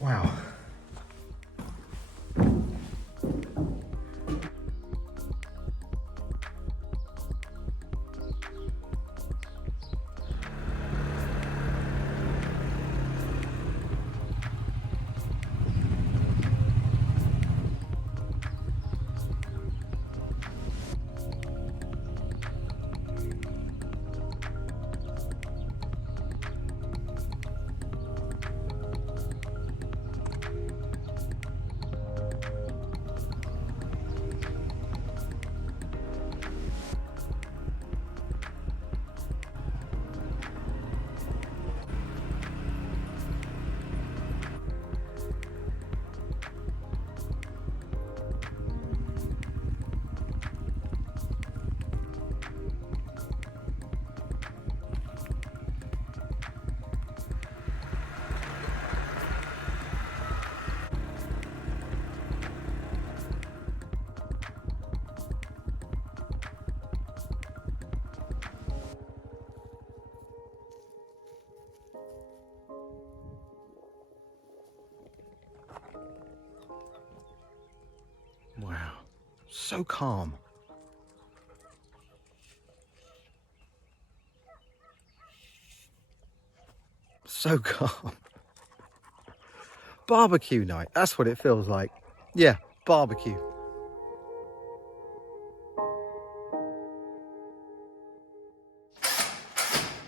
Wow. Wow, so calm. So calm. Barbecue night, that's what it feels like. Yeah, barbecue.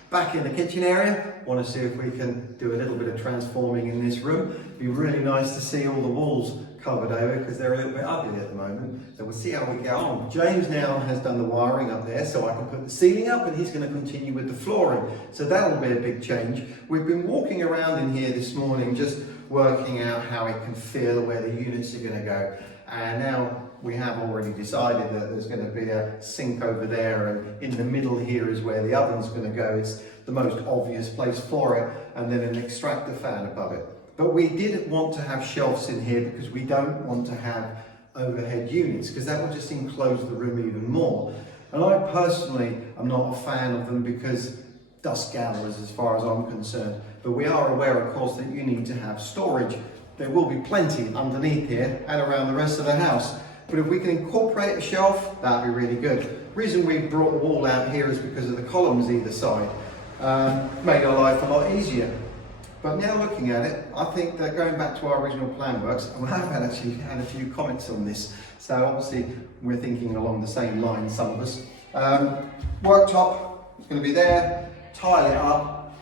Back in the kitchen area, want to see if we can do a little bit of transforming in this room. It'd be really nice to see all the walls covered over because they're a little bit ugly at the moment. So we'll see how we get on. James now has done the wiring up there so I can put the ceiling up, and he's going to continue with the flooring. So that'll be a big change. We've been walking around in here this morning just working out how it can feel, where the units are going to go. And now we have already decided that there's going to be a sink over there, and in the middle here is where the oven's going to go. It's the most obvious place for it, and then an extractor fan above it. But we did want to have shelves in here because we don't want to have overhead units, because that will just enclose the room even more. And I personally am not a fan of them because dust gatherers as far as I'm concerned. But we are aware, of course, that you need to have storage. There will be plenty underneath here and around the rest of the house. But if we can incorporate a shelf, that'd be really good. Reason we brought a wall out here is because of the columns either side. Made our life a lot easier. But now looking at it, I think that going back to our original plan works, and we have actually had a few comments on this. So obviously we're thinking along the same lines, some of us. Worktop is going to be there, tile it up.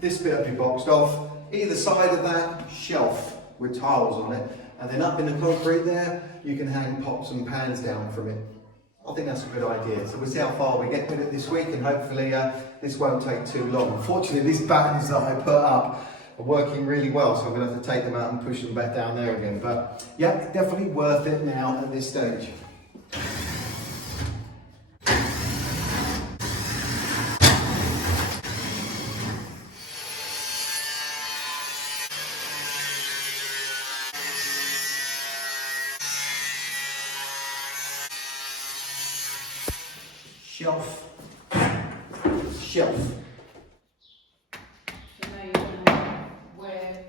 This bit will be boxed off. Either side of that, shelf with tiles on it. And then up in the concrete there, you can hang pots and pans down from it. I think that's a good idea. So we'll see how far we get with it this week, and hopefully this won't take too long. Unfortunately, these buttons that I put up are working really well, so I'm going to have to take them out and push them back down there again. But yeah, definitely worth it now at this stage. Shelf. Shelf. So now you know where.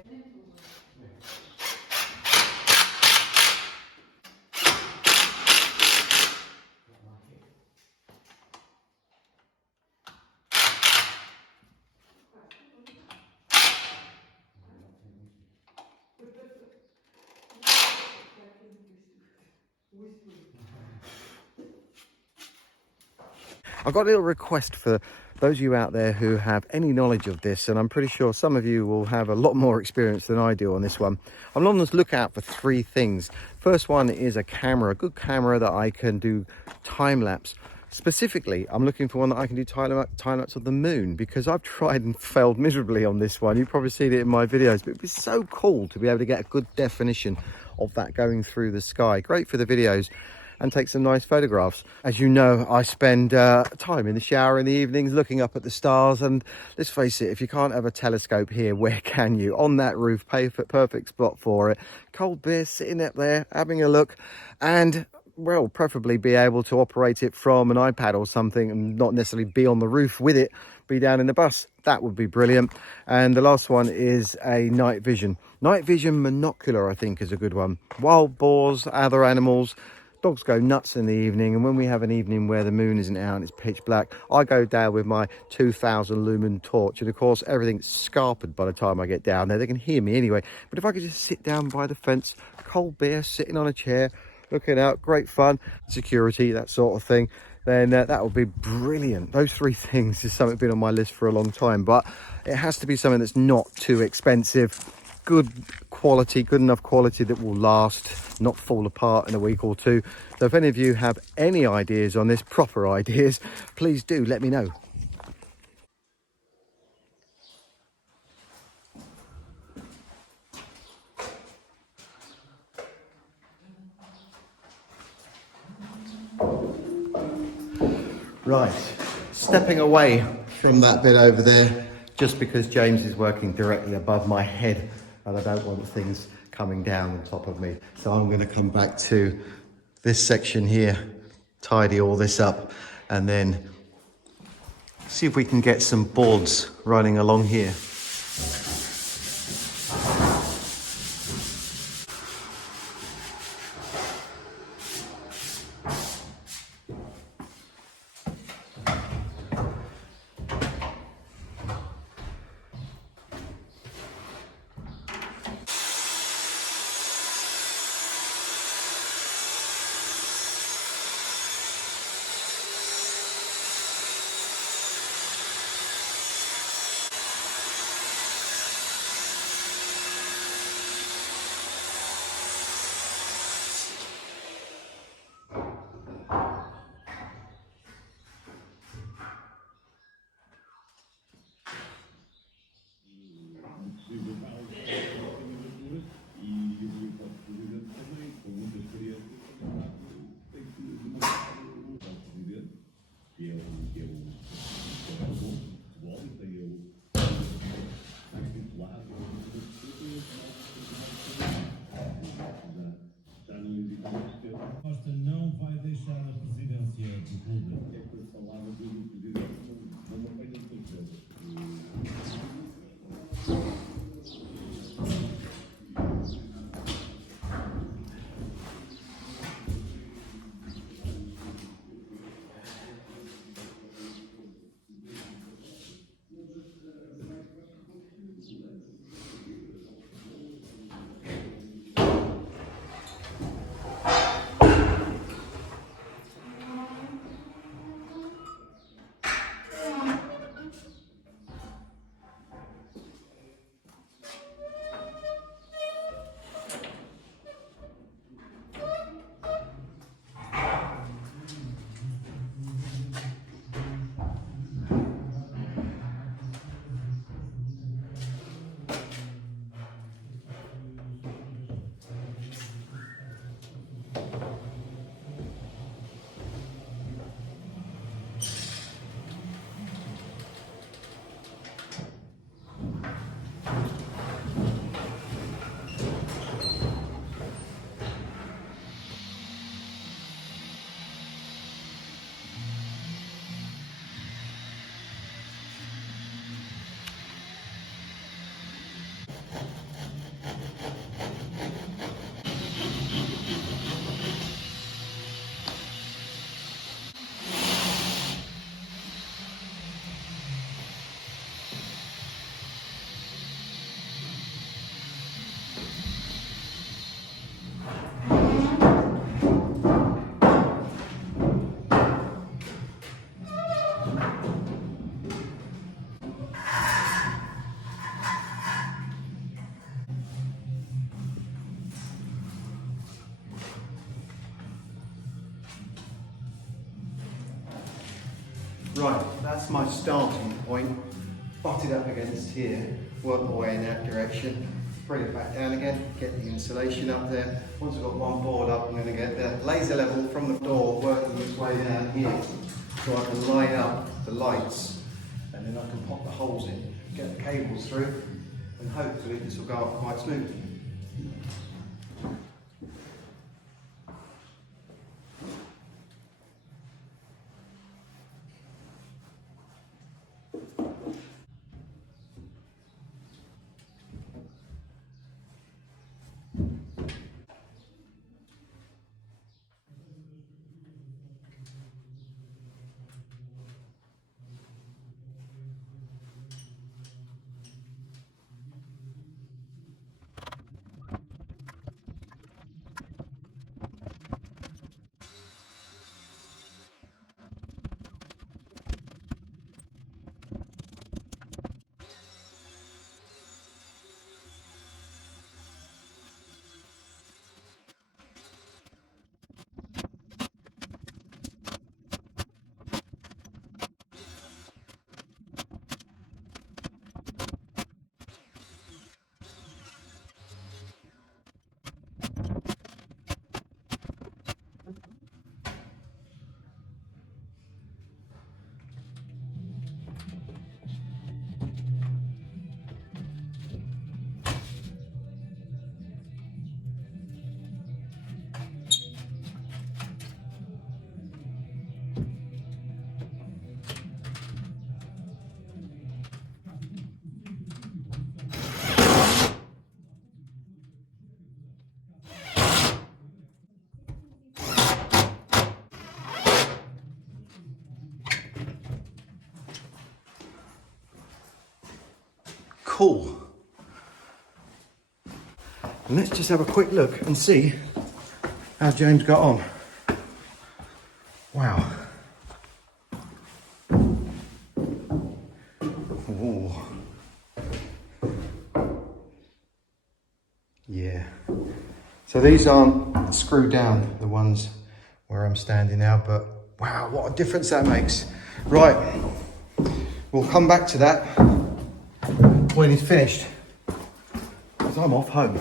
I've got a little request for those of you out there who have any knowledge of this, and I'm pretty sure some of you will have a lot more experience than I do on this one. I'm on the lookout for three things. First one is a camera, a good camera that I can do time lapse. Specifically, I'm looking for one that I can do time lapse of the moon, because I've tried and failed miserably on this one. You've probably seen it in my videos, but it'd be so cool to be able to get a good definition of that going through the sky. Great for the videos and take some nice photographs. As you know, I spend time in the shower in the evenings looking up at the stars, and let's face it, if you can't have a telescope here, where can you? On that roof, perfect spot for it. Cold beer, sitting up there, having a look, and well, preferably be able to operate it from an iPad or something and not necessarily be on the roof with it, be down in the bus. That would be brilliant. And the last one is a night vision. Night vision monocular, I think, is a good one. Wild boars, other animals. Dogs go nuts in the evening, and when we have an evening where the moon isn't out and it's pitch black, I go down with my 2000 lumen torch, and of course everything's scarpered by the time I get down there. They can hear me anyway, but if I could just sit down by the fence, cold beer, sitting on a chair, looking out, great fun, security, that sort of thing, then that would be brilliant. Those three things is something been on my list for a long time, but it has to be something that's not too expensive, good quality, good enough quality that will last, not fall apart in a week or two. So if any of you have any ideas on this, proper ideas, please do let me know. Right, stepping away from that bit over there, just because James is working directly above my head and I don't want things coming down on top of me. So I'm going to come back to this section here, tidy all this up, and then see if we can get some boards running along here. Costa não vai deixar a presidência do clube. É que eu falava do presidente, não apanha de certeza. Right, that's my starting point. Butt it up against here, work my way in that direction, bring it back down again, get the insulation up there. Once I've got one board up, I'm going to get the laser level from the door working its way down here, so I can line up the lights, and then I can pop the holes in, get the cables through, and hopefully this will go up quite smoothly. cool. And let's just have a quick look and see how James got on. Wow. Ooh. Yeah. So these aren't screwed down, the ones where I'm standing now, but wow, what a difference that makes. Right, we'll come back to that when he's finished, because I'm off home.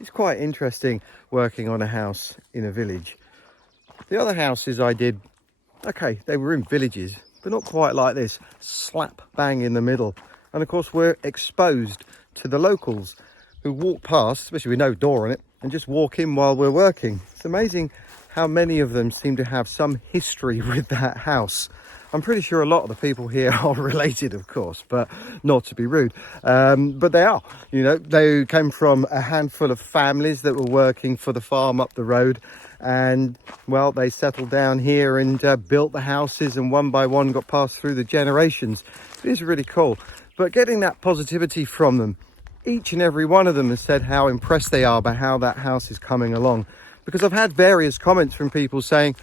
It's quite interesting working on a house in a village. The other houses I did, okay, they were in villages, but not quite like this, slap bang in the middle. And of course we're exposed to the locals who walk past, especially with no door on it, and just walk in while we're working. It's amazing how many of them seem to have some history with that house. I'm pretty sure a lot of the people here are related, of course, but not to be rude. But they are, you know, they came from a handful of families that were working for the farm up the road. And well, they settled down here and built the houses, and one by one got passed through the generations. It is really cool. But getting that positivity from them, each and every one of them has said how impressed they are by how that house is coming along. Because I've had various comments from people saying,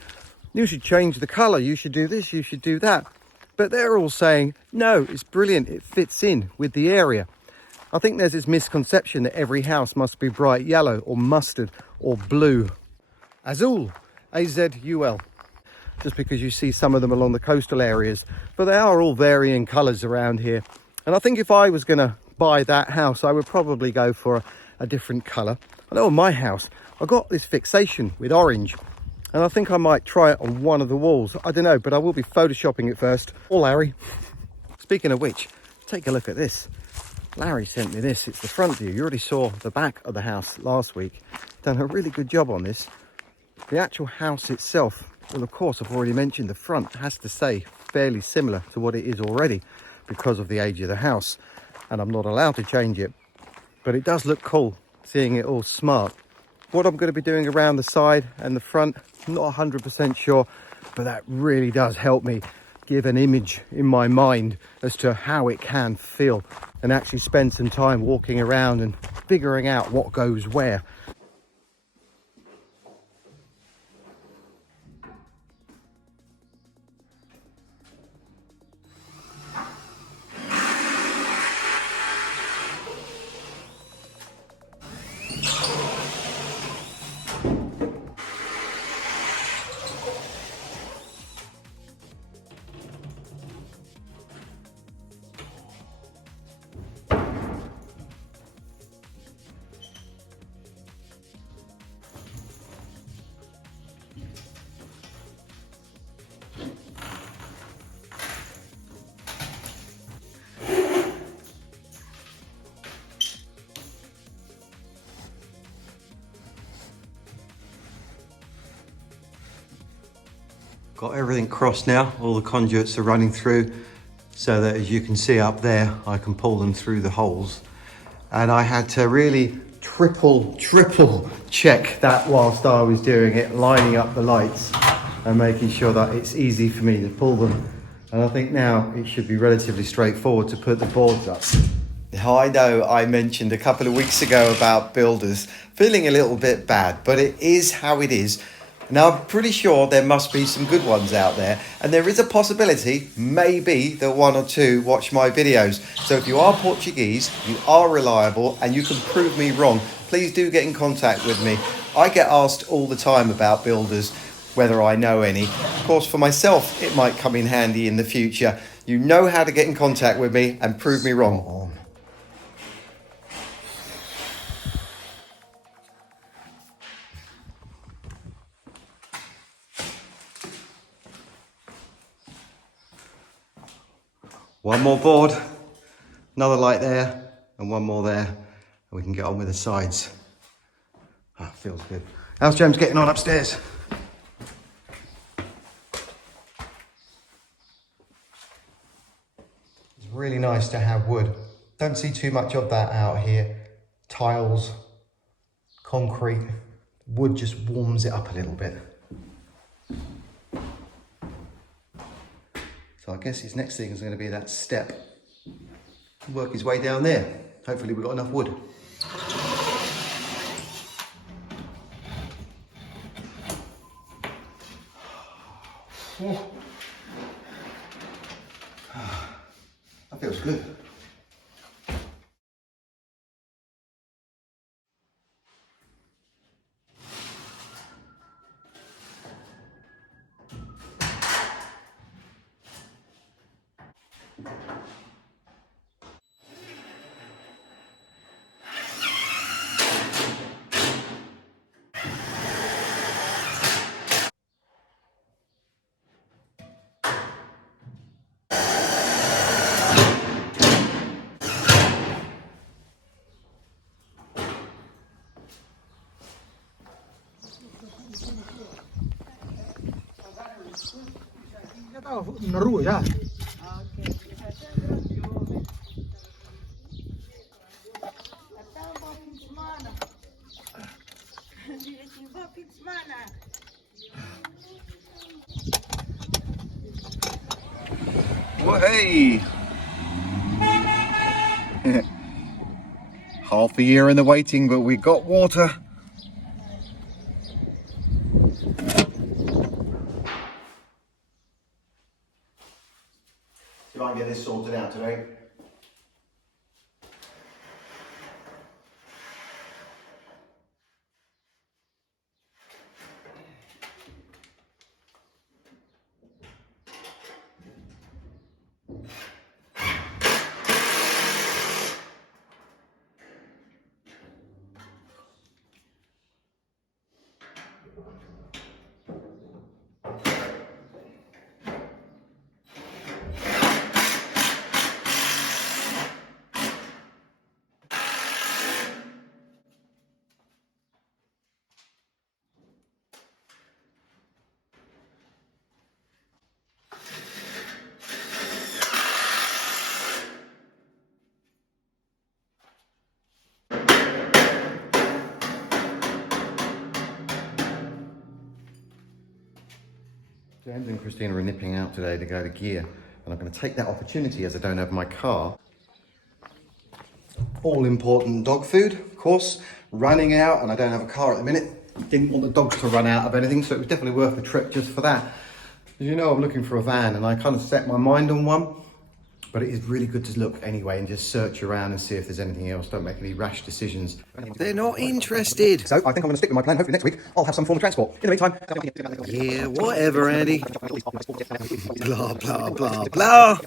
you should change the colour, you should do this, you should do that. But they're all saying, no, it's brilliant, it fits in with the area. I think there's this misconception that every house must be bright yellow or mustard or blue. Azul, A-Z-U-L. Just because you see some of them along the coastal areas. But they are all varying colours around here. And I think if I was going to buy that house, I would probably go for a different colour. I know on my house, I got this fixation with orange. And I think I might try it on one of the walls. I don't know, but I will be photoshopping it first. Or Larry. Speaking of which, take a look at this. Larry sent me this. It's the front view. You already saw the back of the house last week. Done a really good job on this. The actual house itself, well, of course, I've already mentioned the front has to say fairly similar to what it is already because of the age of the house. And I'm not allowed to change it. But it does look cool, seeing it all smart. What I'm going to be doing around the side and the front, not 100% sure, but that really does help me give an image in my mind as to how it can feel and actually spend some time walking around and figuring out what goes where. Got everything crossed now, all the conduits are running through so that, as you can see up there, I can pull them through the holes. And I had to really triple check that whilst I was doing it, lining up the lights and making sure that it's easy for me to pull them. And I think now it should be relatively straightforward to put the boards up. Now, I know I mentioned a couple of weeks ago about builders feeling a little bit bad, but it is how it is. Now, I'm pretty sure there must be some good ones out there, and there is a possibility, maybe, that one or two watch my videos. So if you are Portuguese, you are reliable, and you can prove me wrong, please do get in contact with me. I get asked all the time about builders, whether I know any. Of course, for myself, it might come in handy in the future. You know how to get in contact with me and prove me wrong. One more board, another light there, and one more there, and we can get on with the sides. Ah, feels good. How's James getting on upstairs? It's really nice to have wood. Don't see too much of that out here. Tiles, concrete, wood just warms it up a little bit. So I guess his next thing is going to be that step. Work his way down there. Hopefully we've got enough wood. That feels good. Naruh ya. Well, hey! Half a year in the waiting, but we got water. See if I can get this sorted out today. James and Christina are nipping out today to go to gear, and I'm going to take that opportunity as I don't have my car. All important dog food, of course, running out, and I don't have a car at the minute. Didn't want the dogs to run out of anything, so it was definitely worth the trip just for that. As you know, I'm looking for a van, and I kind of set my mind on one, but it is really good to look anyway and just search around and see if there's anything else. Don't make any rash decisions. They're not interested. So I think I'm going to stick with my plan. Hopefully next week I'll have some form of transport. In the meantime... Yeah, whatever, Andy. Blah, blah, blah, blah.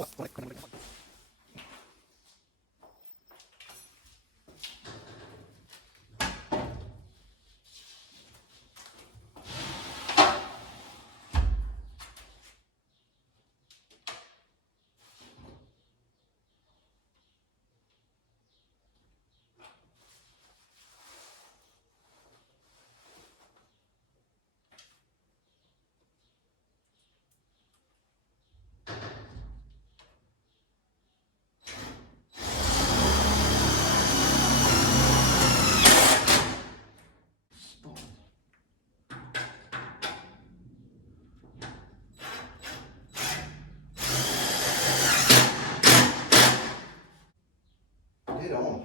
Get on.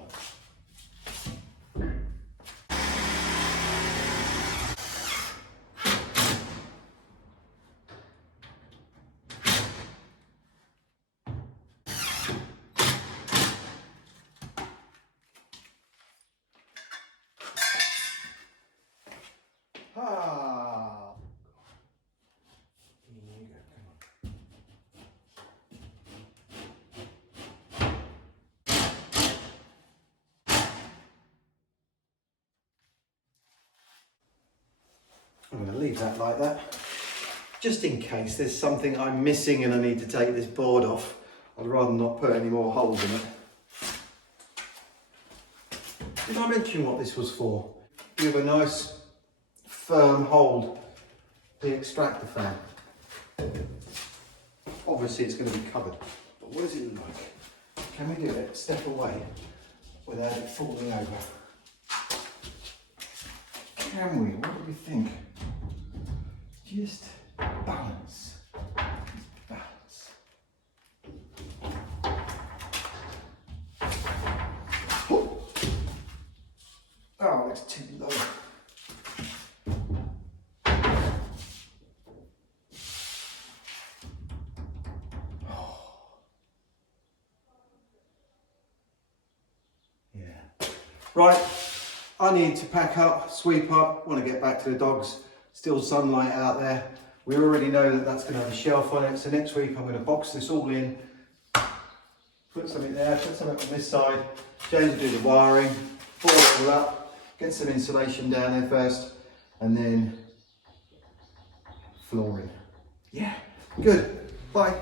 Ah. Here you go, come on. I'm going to leave that like that, just in case there's something I'm missing and I need to take this board off. I'd rather not put any more holes in it. Did I mention what this was for? Give a nice firm hold the extractor fan. Obviously it's going to be covered, but what does it look like? Can we do it step away without it falling over? Can we? What do we think? Just balance. Balance. Right, I need to pack up, sweep up, want to get back to the dogs. Still sunlight out there. We already know that that's going to have a shelf on it, so next week I'm going to box this all in, put something there, put something on this side. James will do the wiring, board it all up, get some insulation down there first, and then flooring. Yeah, good. Bye.